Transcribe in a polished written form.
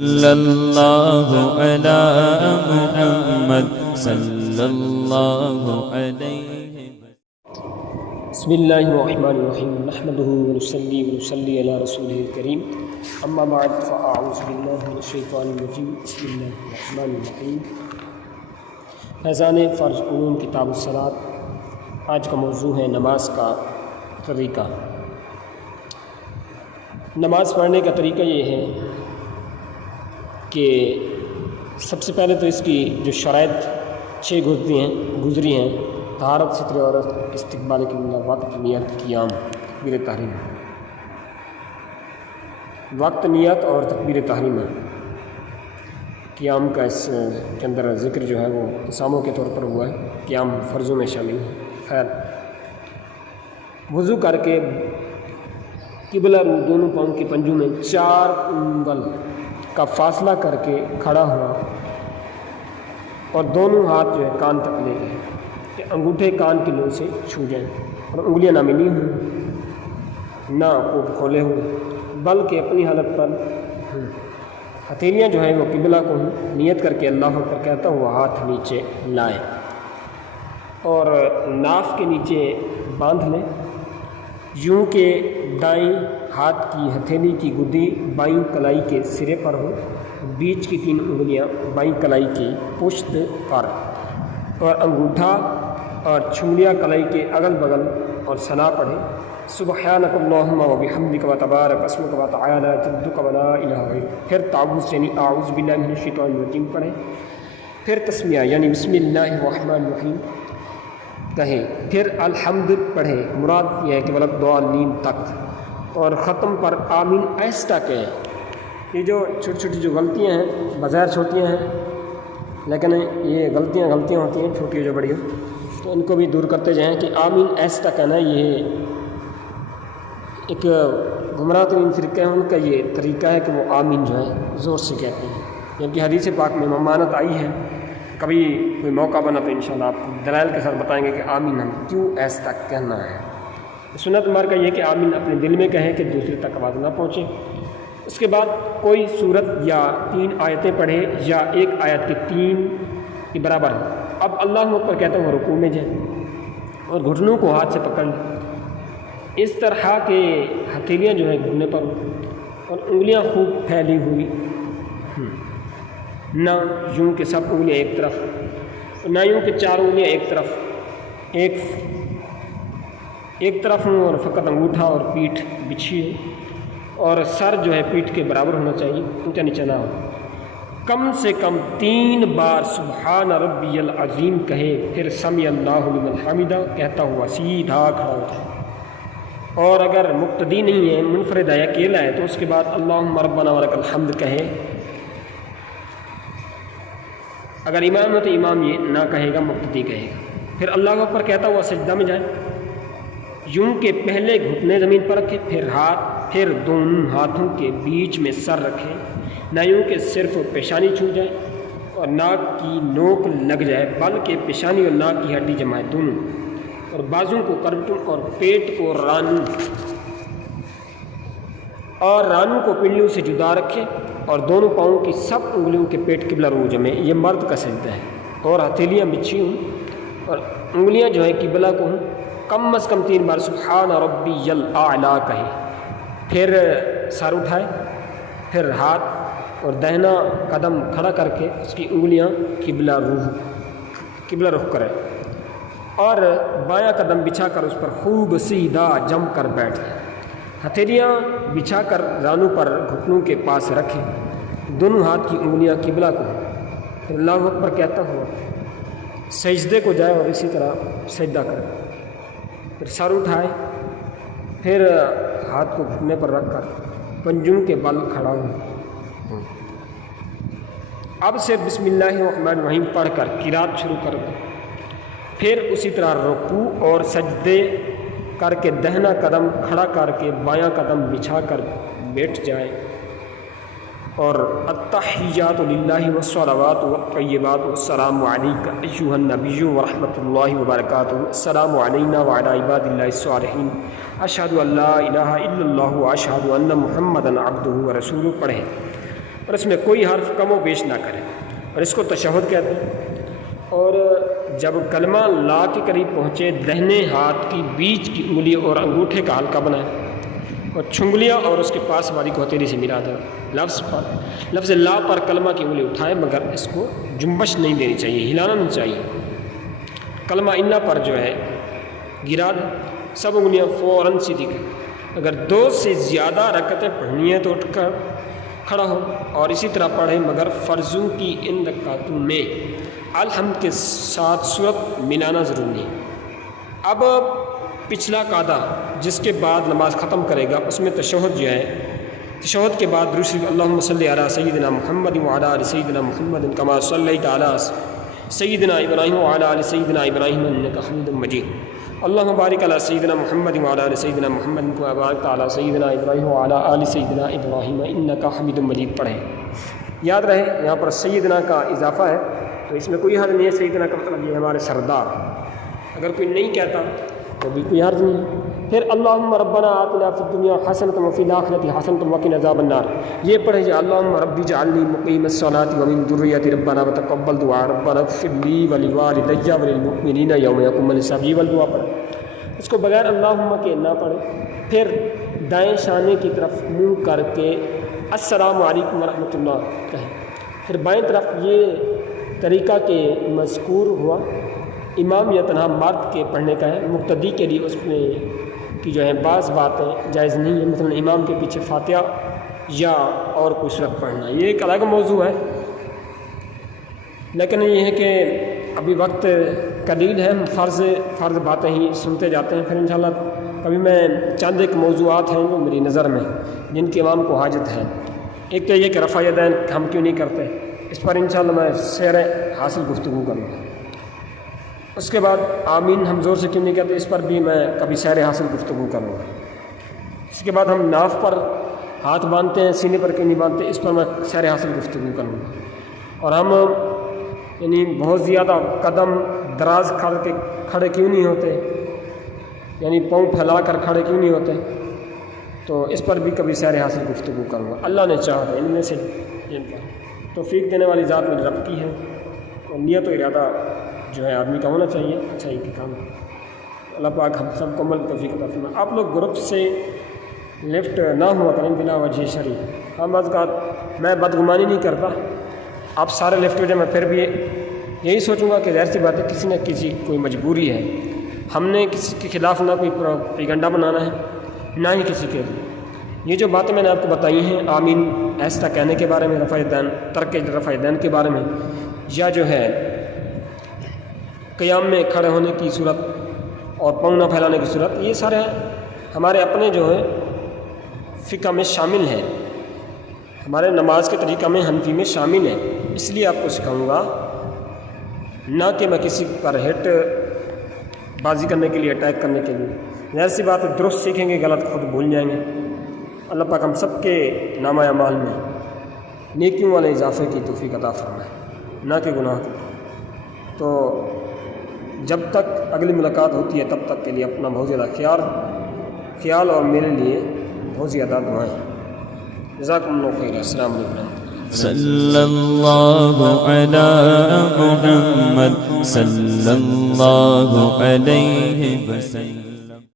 صلی اللہ علی محمد صلی اللہ علیہ بسم اللہ الرحمن الرحیم نحمدہ ونصلی علی رسولہ الکریم اما بعد فاعوذ باللہ من الشیطان الرجیم بسم اللہ الرحمن الرحیم فیضان فرض علوم کتاب الصلاۃ۔ آج کا موضوع ہے نماز کا طریقہ۔ نماز پڑھنے کا طریقہ یہ ہے کہ سب سے پہلے تو اس کی جو شرائط 6 گزری ہیں: طہارت، ستر عورت، استقبال قبلہ، وقت، نیت، قیام، تکبیر تحریم۔ وقت، نیت اور تکبیر تحریم ہے۔ قیام کا اس کے اندر ذکر جو ہے وہ اقساموں کے طور پر ہوا ہے، قیام فرضوں میں شامل ہے۔ خیر، وضو کر کے قبلہ رو دونوں پاؤں کے پنجوں میں 4 انگل کا فاصلہ کر کے کھڑا ہوا اور دونوں ہاتھ جو ہے کان تک لے گئے کہ انگوٹھے کان کی لو سے چھو جائیں اور انگلیاں نہ ملی ہوں نہ خوب کھولے ہوں، بلکہ اپنی حالت پر ہتھیلیاں جو ہیں وہ قبلہ کو نیت کر کے اللہ اکبر کہتا ہوا ہاتھ نیچے لائیں اور ناف کے نیچے باندھ لیں، یوں کہ دائیں ہاتھ کی ہتھیلی کی گدی بائیں کلائی کے سرے پر ہو، بیچ کی 3 انگلیاں بائیں کلائی کی پشت پر اور انگوٹھا اور چھنگلیاں کلائی کے اگل بغل، اور ثنا پڑھیں: سبحانک اللہم و بحمدک و تبارک اسمک و تعالی جدک و لا الہ غیرک۔ پھر تعوذ یعنی اعوذ باللہ من الشیطان الرجیم پڑھیں، پھر تسمیہ یعنی بسم اللہ الرحمن الرحیم کہیں، پھر الحمد پڑھیں، مراد یہ ہے کہ ولد الضالین تک، اور ختم پر آمین آہستہ کہیں۔ یہ جو چھوٹی چھوٹی جو غلطیاں ہیں بظاہر چھوٹیاں ہیں، لیکن یہ غلطیاں ہوتی ہیں چھوٹی جو بڑی ہو، تو ان کو بھی دور کرتے جائیں کہ آمین آہستہ کہنا۔ یہ ایک گمراہ ترین فرقہ ہے، ان کا یہ طریقہ ہے کہ وہ آمین جو ہے زور سے کہتے ہیں، جبکہ حدیث پاک میں ممانت آئی ہے۔ کبھی کوئی موقع بنا تو انشاءاللہ آپ کو دلائل کے ساتھ بتائیں گے کہ آمین ہم کیوں ایسا تک کہنا ہے۔ سنت مار کا یہ کہ آمین اپنے دل میں کہیں کہ دوسرے تک آواز نہ پہنچے۔ اس کے بعد کوئی صورت یا 3 آیتیں پڑھے یا 1 آیت کے 3 کے برابر ہے۔ اب اللہ اکبر کہتا ہوں رکوع میں جائیں اور گھٹنوں کو ہاتھ سے پکڑ لیں، اس طرح کہ ہتھیلیاں جو ہے گھٹنے پر اور انگلیاں خوب پھیلی ہوئی، نہ یوں کہ سب انگلیاں ایک طرف، نہ یوں کہ 4 انگلیاں ایک طرف ہوں اور فقط انگوٹھا اور پیٹھ بچھی ہو، اور سر جو ہے پیٹھ کے برابر ہونا چاہیے، اونچا نیچا نہ ہو۔ کم سے کم 3 بار سبحان ربی العظیم کہے، پھر سمیع اللہ لمن حمدہ کہتا ہوا سیدھا کھڑا ہو جائے، اور اگر مقتدی نہیں ہے، منفرد ہے، اکیلا ہے، تو اس کے بعد اللہم ربنا ولک الحمد کہے۔ اگر امام ہے تو امام یہ نہ کہے گا، مقتدی کہے گا۔ پھر اللہ اکبر کہتا ہوا سجدہ میں جائے، یوں کہ پہلے گھٹنے زمین پر رکھے، پھر دونوں ہاتھوں کے بیچ میں سر رکھے، نہ یوں کہ صرف پیشانی چھو جائے اور ناک کی نوک لگ جائے، بلکہ پیشانی اور ناک کی ہڈی جمائے دونوں، اور بازوں کو کربٹوں اور پیٹ کو رانوں کو پنڈلیوں سے جدا رکھے، اور دونوں پاؤں کی سب انگلیوں کے پیٹ قبلہ رو جمے۔ یہ مرد کا سجدہ ہے، اور ہتھیلیاں بچھی ہوں اور انگلیاں جو ہیں قبلہ کو ہوں۔ کم از کم 3 بار سبحان ربی الاعلیٰ کہے، پھر سر اٹھائے، پھر ہاتھ اور دہنا قدم کھڑا کر کے اس کی انگلیاں قبلہ رخ کرے، اور بایاں قدم بچھا کر اس پر خوب سیدھا جم کر بیٹھے، ہتھیلیاں بچھا کر رانوں پر گھٹنوں کے پاس رکھے، دونوں ہاتھ کی انگلیاں قبلہ کو، پھر اللہ اکبر کہتا ہوا سجدے کو جائے اور اسی طرح سجدہ کرے، پھر سر اٹھائے، پھر ہاتھ کو گھٹنے پر رکھ کر پنجوں کے بل کھڑا ہو۔ اب سے بسم اللہ الرحمن الرحیم پڑھ کر قرات شروع کر دیں، پھر اسی طرح رکوع اور سجدے کر کے دہنا قدم کھڑا کر کے بایاں قدم بچھا کر بیٹھ جائے، اور التحیات للہ والصلوات والطیبات والسلام علیک ایھا النبی ورحمۃ اللہ وبرکاتہ، السلام علینا وعلی عباد اللہ الصالحین، اشہد ان لا الہ الا اللہ واشہد ان محمدا عبدہ ورسولہ پڑھیں۔ اور اس میں کوئی حرف کم و بیش نہ کرے، اور اس کو تشہد کہتے ہیں۔ اور جب کلمہ لا کے قریب پہنچے دہنے ہاتھ کی بیچ کی انگلی اور انگوٹھے کا حلقہ بنائے اور چھنگلیاں اور اس کے پاس والی کو ہتھیلی سے ملا دے۔ لفظ لا پر کلمہ کی انگلی اٹھائے، مگر اس کو جنبش نہیں دینی چاہیے، ہلانا نہیں چاہیے۔ کلمہ انا پر جو ہے گرا دے، سب انگلیاں فوراً سیدھی کر۔ اگر 2 سے زیادہ رکعتیں پڑھنی ہیں تو اٹھ کر کھڑا ہو اور اسی طرح پڑھے، مگر فرضوں کی ان رکعتوں میں الحمد کے ساتھ سورت ملانا ضروری نہیں۔ اب پچھلا قاعدہ جس کے بعد نماز ختم کرے گا، اس میں تشہد جو ہے، تشہد کے بعد درود شریف اللہم صلی علی سیدنا محمد وعلی آل سیدنا محمد کما صلیت علی سیدنا ابراہیم وعلی آل سیدنا ابراہیم انک حمید مجید، اللہم بارک علی سیدنا محمد وعلی آل سیدنا محمد کما بارکت علی سیدنا ابراہیم وعلی آل سیدنا ابراہیم انک حمید مجید پڑھیں۔ یاد رہے یہاں پر سیدنا کا اضافہ ہے، تو اس میں کوئی حرج نہیں ہے۔ سیدنا کا مطلب یہ ہمارے سردار، اگر کوئی نہیں کہتا تو بھی کوئی حرج نہیں ہے۔ پھر اللہم ربنا آتنا فی الدنیا حسنۃ وفی الآخرۃ حسنۃ وقنا عذاب النار، یہ پڑھے جا اللہم ربی اجعلنی مقیم الصلاۃ ومن ذریتی ربنا وتقبل دعاء ربنا اغفر لی ولوالدی وللمؤمنین یوم یقوم الحساب، یہ والا دعا پڑھے۔ اس کو بغیر اللہم کے نہ پڑھے۔ پھر دائیں شانے کی طرف منہ کر کے السلام علیکم ورحمۃ اللہ کہیں۔ پھر بائیں طرف یہ طریقہ کے مذکور ہوا، امام یا تنہا مرد کے پڑھنے کا ہے، مقتدی کے لیے اس میں کی جو ہے بعض باتیں جائز نہیں ہے، مثلا امام کے پیچھے فاتحہ یا اور کوئی سورت پڑھنا، یہ ایک الگ موضوع ہے۔ لیکن یہ ہے کہ ابھی وقت قلیل ہے، ہم فرض باتیں ہی سنتے جاتے ہیں، پھر انشاءاللہ کبھی میں چند ایک موضوعات ہیں جو میری نظر میں جن کے امام کو حاجت ہے۔ ایک تو یہ کہ رفع یدین ہم کیوں نہیں کرتے، اس پر انشاءاللہ میں سیر حاصل گفتگو کروں گا۔ اس کے بعد آمین ہم زور سے کیوں نہیں کرتے، اس پر بھی میں کبھی سیر حاصل گفتگو کروں گا۔ اس کے بعد ہم ناف پر ہاتھ باندھتے ہیں، سینے پر کیوں نہیں باندھتے، اس پر میں سیر حاصل گفتگو کروں گا۔ اور ہم یعنی بہت زیادہ قدم دراز کھڑے کیوں نہیں ہوتے، یعنی پاؤں پھیلا کر کھڑے کیوں نہیں ہوتے، تو اس پر بھی کبھی سیر حاصل گفتگو کروں گا۔ اللہ نے چاہا ان میں سے توفیق دینے والی ذات میرے رب کی ہے، اور نیت و ارادہ جو ہے آدمی کا ہونا چاہیے اچھائی کے کام۔ اللہ پاک ہم سب کو عمل کی توفیق عطا فرمائے۔ آپ لوگ گروپ سے لیفٹ نہ ہوا کریں بلا وجہ شرعی۔ ہم بعض کا میں بدگمانی نہیں کرتا، آپ سارے لیفٹ ہو جائیں، میں پھر بھی یہی سوچوں گا کہ ظاہر سی بات ہے کسی نہ کسی کوئی مجبوری ہے، ہم نے کسی کے خلاف نہ کوئی پروپیگنڈا بنانا ہے نہ ہی کسی کے لیے۔ یہ جو باتیں میں نے آپ کو بتائی ہیں آمین ایسا کہنے کے بارے میں، رفع یدین ترک رفع یدین کے بارے میں، یا جو ہے قیام میں کھڑے ہونے کی صورت اور پاؤں نہ پھیلانے کی صورت، یہ سارے ہمارے اپنے جو ہے فقہ میں شامل ہیں، ہمارے نماز کے طریقہ میں حنفی میں شامل ہے۔ اس لیے آپ کو سکھاؤں گا، نہ کہ میں کسی پر ہٹ بازی کرنے کے لیے، اٹیک کرنے کے لیے۔ ظاہر سی بات ہے درست سیکھیں گے، غلط خود بھول جائیں گے۔ اللہ پاک ہم سب کے نامہ اعمال میں نیکیوں والے اضافے کی توفیق عطا فرمائے، نہ کہ گناہ کی۔ تو جب تک اگلی ملاقات ہوتی ہے تب تک کے لیے اپنا بہت زیادہ خیال اور میرے لیے بہت زیادہ دعائیں۔ جزاکم اللہ خیر۔ السلام علیکم۔ صلی اللہ علی محمد صلی اللہ علیہ وسلم۔